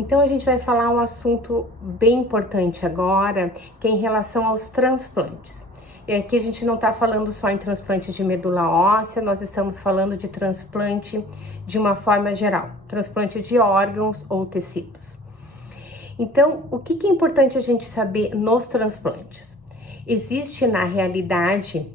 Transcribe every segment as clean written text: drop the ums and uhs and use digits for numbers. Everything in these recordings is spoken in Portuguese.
Então a gente vai falar um assunto bem importante agora, que é em relação aos transplantes. E aqui a gente não está falando só em transplante de medula óssea, nós estamos falando de transplante de uma forma geral, transplante de órgãos ou tecidos. Então, o que é importante a gente saber nos transplantes? Existe na realidade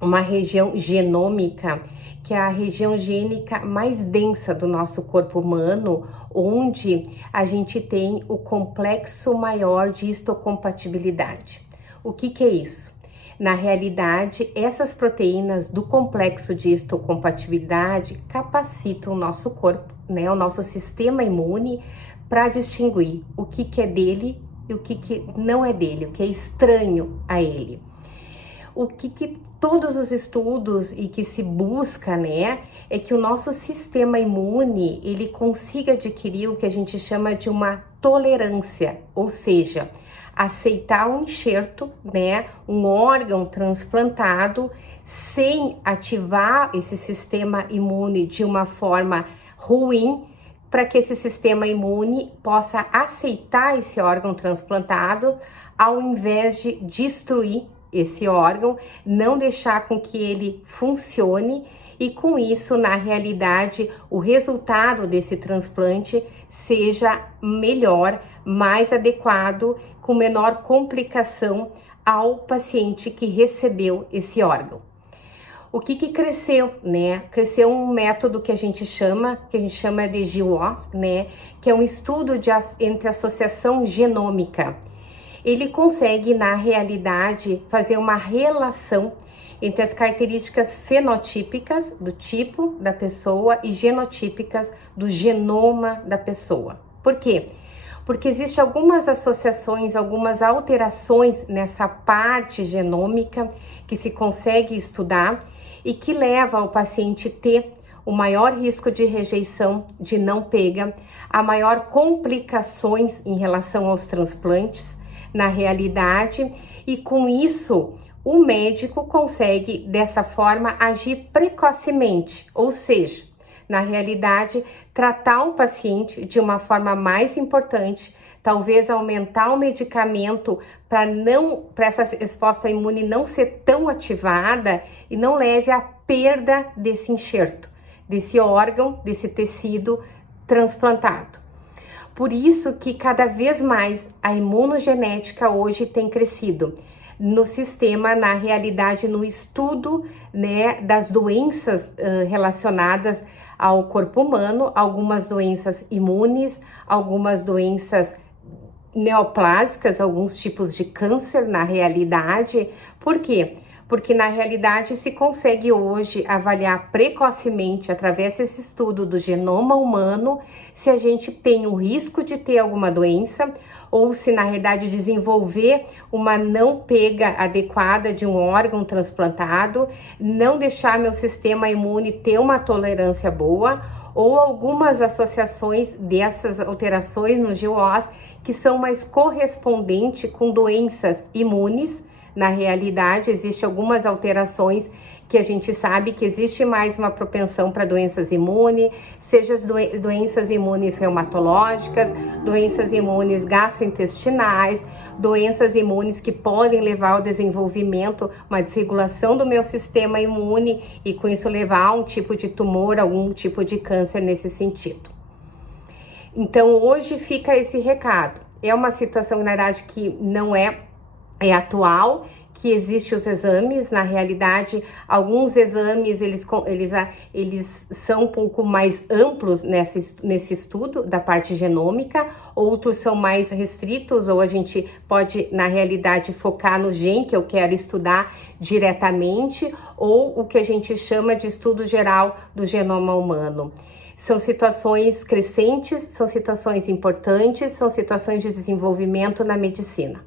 uma região genômica, que é a região gênica mais densa do nosso corpo humano, onde a gente tem o complexo maior de histocompatibilidade. O que é isso? Na realidade, essas proteínas do complexo de histocompatibilidade capacitam o nosso corpo, né, o nosso sistema imune, para distinguir o que é dele e o que não é dele, o que é estranho a ele. O que todos os estudos e que se busca, né, é que o nosso sistema imune, ele consiga adquirir o que a gente chama de uma tolerância, ou seja, aceitar um enxerto, né, um órgão transplantado, sem ativar esse sistema imune de uma forma ruim, para que esse sistema imune possa aceitar esse órgão transplantado, ao invés de destruir esse órgão, não deixar com que ele funcione e com isso, na realidade, o resultado desse transplante seja melhor, mais adequado, com menor complicação ao paciente que recebeu esse órgão. O que cresceu, né? Cresceu um método que a gente chama de GWAS, né? Que é um estudo entre associação genômica. Ele consegue, na realidade, fazer uma relação entre as características fenotípicas do tipo da pessoa e genotípicas do genoma da pessoa. Por quê? Porque existem algumas associações, algumas alterações nessa parte genômica que se consegue estudar e que leva ao paciente ter o maior risco de rejeição, de não pega, a maior complicações em relação aos transplantes, na realidade, e com isso o médico consegue dessa forma agir precocemente, ou seja, na realidade tratar o paciente de uma forma mais importante, talvez aumentar o medicamento para essa resposta imune não ser tão ativada e não leve à perda desse enxerto, desse órgão, desse tecido transplantado. Por isso que cada vez mais a imunogenética hoje tem crescido no sistema, na realidade, no estudo, né, das doenças relacionadas ao corpo humano, algumas doenças imunes, algumas doenças neoplásicas, alguns tipos de câncer na realidade. Por quê? Porque na realidade se consegue hoje avaliar precocemente, através desse estudo do genoma humano, se a gente tem o risco de ter alguma doença ou se na realidade desenvolver uma não pega adequada de um órgão transplantado, não deixar meu sistema imune ter uma tolerância boa, ou algumas associações dessas alterações no GWAS que são mais correspondentes com doenças imunes. Na realidade, existem algumas alterações que a gente sabe que existe mais uma propensão para doenças imunes, seja as doenças imunes reumatológicas, doenças imunes gastrointestinais, doenças imunes que podem levar ao desenvolvimento, uma desregulação do meu sistema imune e com isso levar a um tipo de tumor, algum tipo de câncer nesse sentido. Então, hoje fica esse recado. É uma situação, na verdade, que não é atual, que existem os exames. Na realidade, alguns exames, eles são um pouco mais amplos nesse estudo da parte genômica, outros são mais restritos, ou a gente pode, na realidade, focar no gene que eu quero estudar diretamente, ou o que a gente chama de estudo geral do genoma humano. São situações crescentes, são situações importantes, são situações de desenvolvimento na medicina.